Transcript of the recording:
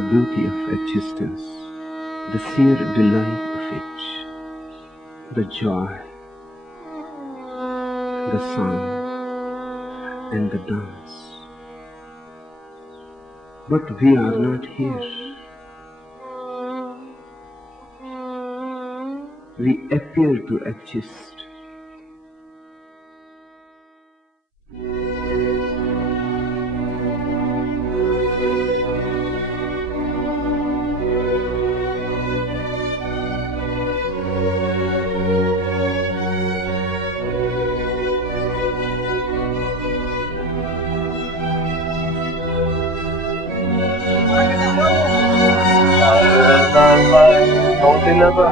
the beauty of existence, the sheer delight of it, the joy, the song, and the dance. But we are not here. We appear to exist. Kaunti na ba?